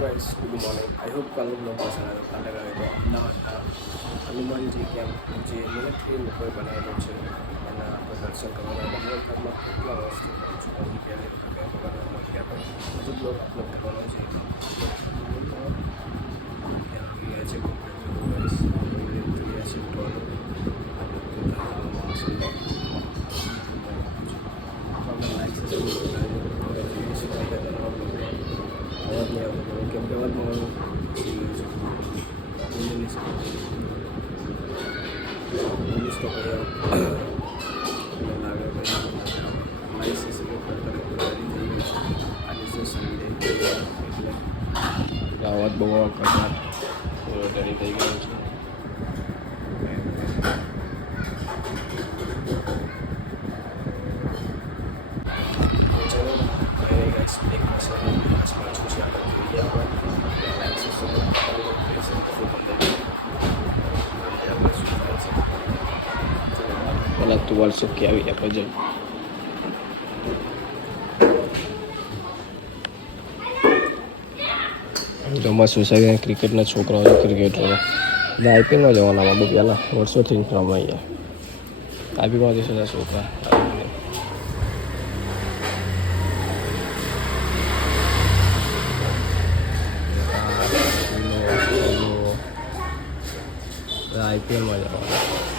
guys good morning I hope कल लोग पसंद आए काल लगाए तो अमदावाद हनुमानजी કેમ્પ જે મિલિટરી લોકોએ બનાવેલો છે એના આપણે દર્શન કરવાના મોરખામાં કેટલા વર્ષથી કરું છું હજી પહેલે બનાવવામાં ગયા હતા હજુ બ્લોગ અપલોડ કરવાનો છે ત્યાં ગયા છે મિલિટરી છે ટોલો કેમ કે વાત મારું इंग्लिश तो दावत बवा कटाट रेडी થઈ ગયો છે પહેલાં તો વોટ્સઅપ કે આવી આપણે જઈએ જમવા સોસાયટીના ક્રિકેટના છોકરાઓ ક્રિકેટરો આઈપીએલમાં જવાના બહુ પહેલાં વર્ષોથી રમાઈ ગયા આઈપીએલમાં જશે છોકરા આઈપીએલમાં જવાના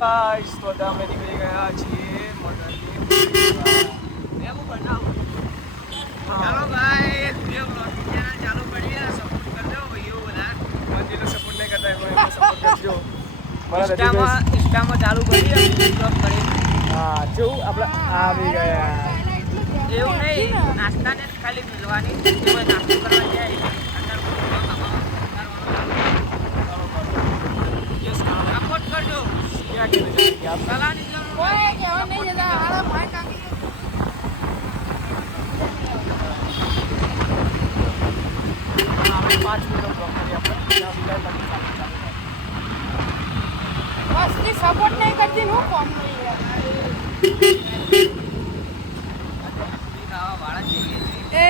गाइस तो અમે નીકળી ગયા છીએ ચાલો ગાइस બે બ્લોગ ચાલુ કરીએ સપોર્ટ કરજો ભાઈઓ બધા મંદિરનો સપોર્ટ નહીં કરતા એમાં સપોર્ટ કરજો ઇન્સ્ટામાં ચાલુ કરીએ બ્લોગ કરી હા જો આપણે આવી ગયા એવું નહીં નાસ્તાને ખાલી મિલવાની કોઈ નાસ્તો કરવા જાય સપોર્ટ કરજો क्या कहते हैं आप सलाह नहीं कोई क्या नहीं जरा आला भाई काकी हमें 5 मिनट ब्लॉक करिए बस ये सपोर्ट नहीं करती हूं कौन नहीं है ए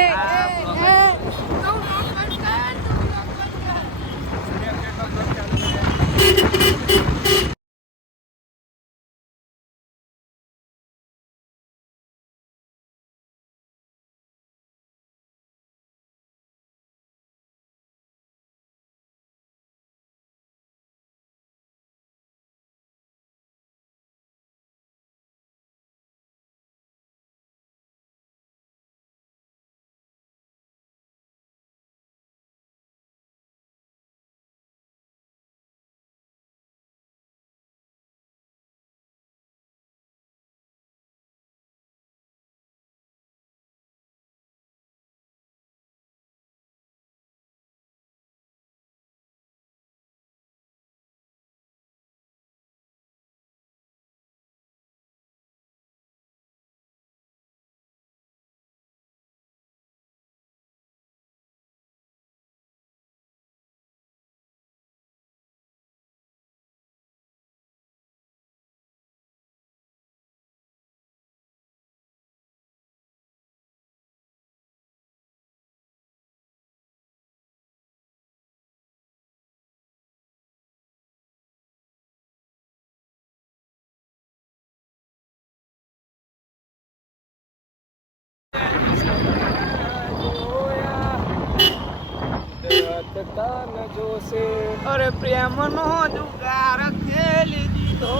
अरे प्रेम नो जुगार खेली दीधो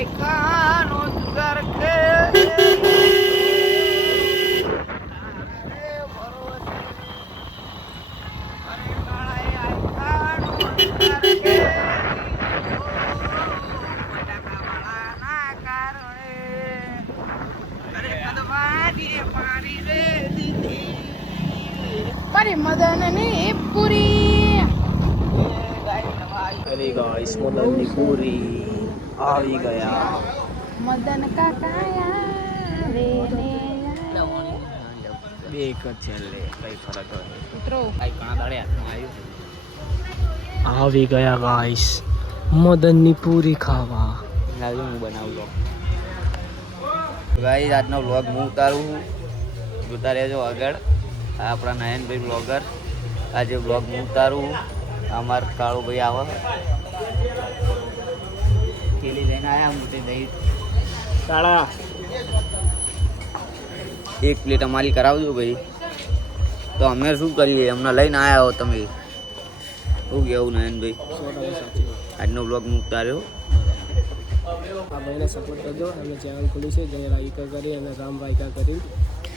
આયકાનો જુગાર કે મદનની પૂરી અરે ગાઈસ મદનની પૂરી આવી ગયા મદન કાકા રે બે એક જ છે એટલે કઈ ફરક હોય ઉતરો કઈ ઘણા દાડે હાથમાં આવ્યું આવી ગયા ગાઈસ મદનની પૂરી ખાવા લાવ્યો હું બનાવતો ગાઈસ આજનો વ્લોગ હું ઉતારું જોતા રહેજો આગળ આપણા નયનભાઈ બ્લોગર આજે બ્લોગ હું ઉતારું અમાર કાળુભાઈ આવે થેલી લઈને આવ્યા મોટી દહીં કાળા એક પ્લેટ અમારી કરાવજો ભાઈ તો અમે શું કરીએ અમને લઈને આવ્યા હો તમે શું કહેવું નયનભાઈ આજનો બ્લોગ હું ઉતાર્યો આ ભાઈને સપોર્ટ કરજો અમે ચેનલ ખોલી છે જય રાયકા કરી અને રામ રાયકા કરી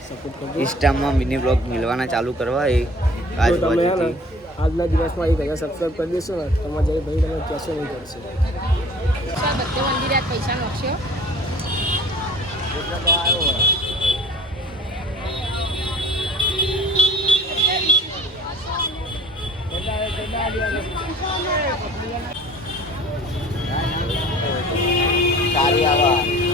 સપોર્ટ કરજો ઇન્સ્ટામાં મિની બ્લોગ મિલવાના ચાલુ કરવા એ આજુબાજુથી આજના દિવસમાં એ ભેગા સબસ્ક્રાઈબ કરી દેશો ને તમારે જય ભાઈ તમે કહેશો નહીં કરશે બધે મંદિરે પૈસા નાખશો સારી આવા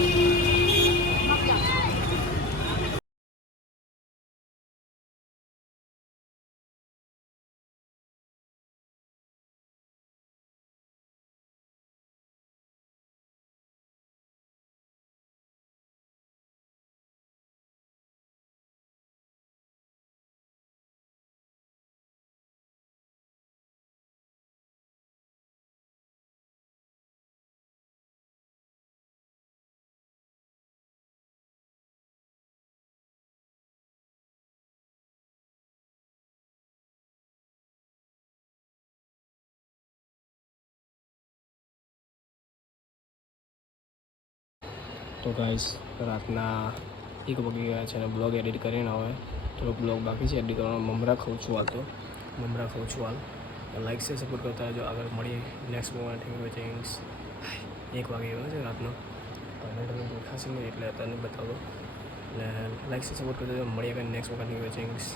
તો ગાઈસ રાતના 1 વાગી ગયા છે અને બ્લોગ એડિટ કરીને હવે થોડોક બ્લોગ બાકી છે એડિટ કરવાનો મમરા ખાઉં છું હાલ તો મમરા ખાઉં છું હાલ લાઈક છે સપોર્ટ કરતા રહેજો આગળ મળીએ નેક્સ્ટ મોમેન્ટ થેન્ક્સ 1 વાગી ગયો છે રાતનો તમે દેખાશે નહીં એટલે તને બતાવો એટલે લાઈક છે સપોર્ટ કરતા રહેજો મળીએ આગળ નેક્સ્ટ મોમેન્ટ થેન્ક્સ